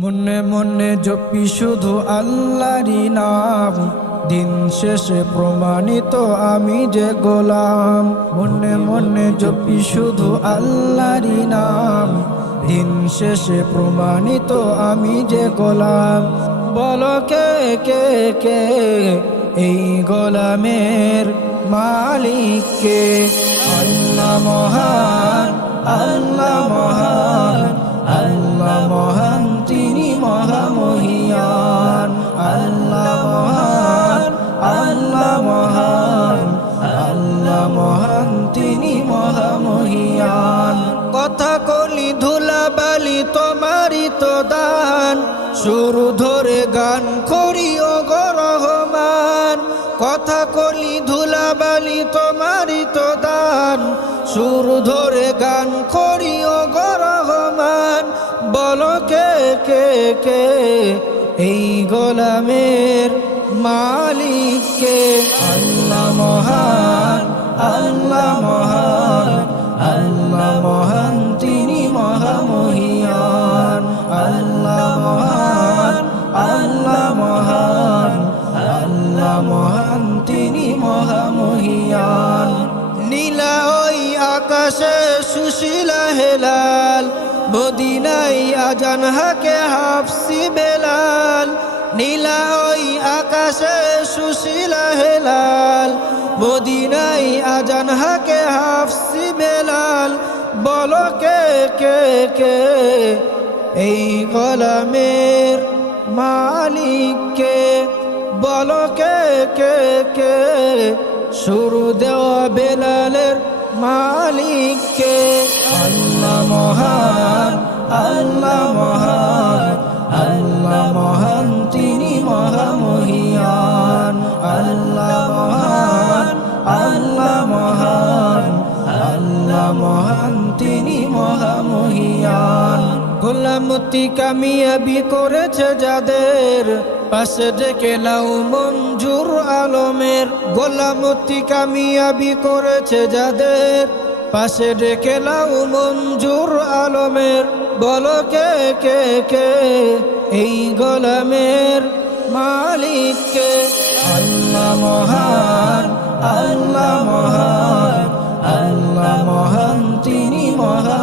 মনে মনে জপি শুধু আল্লাহরই নাম, দিন শেষে প্রমাণিত আমি যে গোলাম। মনে মনে জপি শুধু আল্লাহরই নাম, দিন শেষে প্রমাণিত আমি যে গোলাম। বলো কে কে কে এই গোলামের মালিক কে? আল্লাহ মহান, আল্লাহ মহান, আল্লাহ মহান, তিনি মহামহিয়ান। আল্লাহ মহান, আল্লাহ মহান, আল্লাহ মহান, তিনি মহামহিয়ান। কথা কলি ধুলাবালি তোমারই তো দান, সুর ধরে গান করি ও গো রহমান। কথা কলি ধুলাবালি তোমারই তো দান, সুর ধরে গান করি ও গো রহমান। বলো কে কে কে এই গোলামের মালিক কে? আল্লাহ মহান, আল্লাহ মহান, আল্লাহ মহান, তিনি মহামহিয়ান। আল্লাহ মহান, আল্লাহ মহান, আল্লাহ মহান, তিনি মহামহিয়ান। নীলা ওই আকাশে সুশীলা হেলাল, মদিনাই আজান হাকে হাফসি বেলাল। নীলা ওই আকাশে সুশীলা হেলাল, মদিনাই আজান হাকে হাফসি বেলাল। বলো কে কে কে এই গোলামের মালিক কে? বলো কে কে কে শুরু দেওয়া বেলালের মালিক কে? আল্লাহ মহান, আল্লাহ মহান, আল্লাহ মহান, তিনি মহামহিয়ান। আল্লাহ মহান, আল্লাহ মহান, আল্লাহ মহান, তিনি মহামহিয়ান। গোলামতি কামিয়াবি করেছে যাদের, পাশে ডেকে নাও মঞ্জুর আলমের। গোলামতি কামিয়াবি করেছে যাদের, পাশে ডেকে নাও মঞ্জুর আলমের। বলো কে কে কে এই গোলামের মালিক কে? আল্লাহ মহান, আল্লাহ মহান, আল্লাহ মহান, তিনি মহান।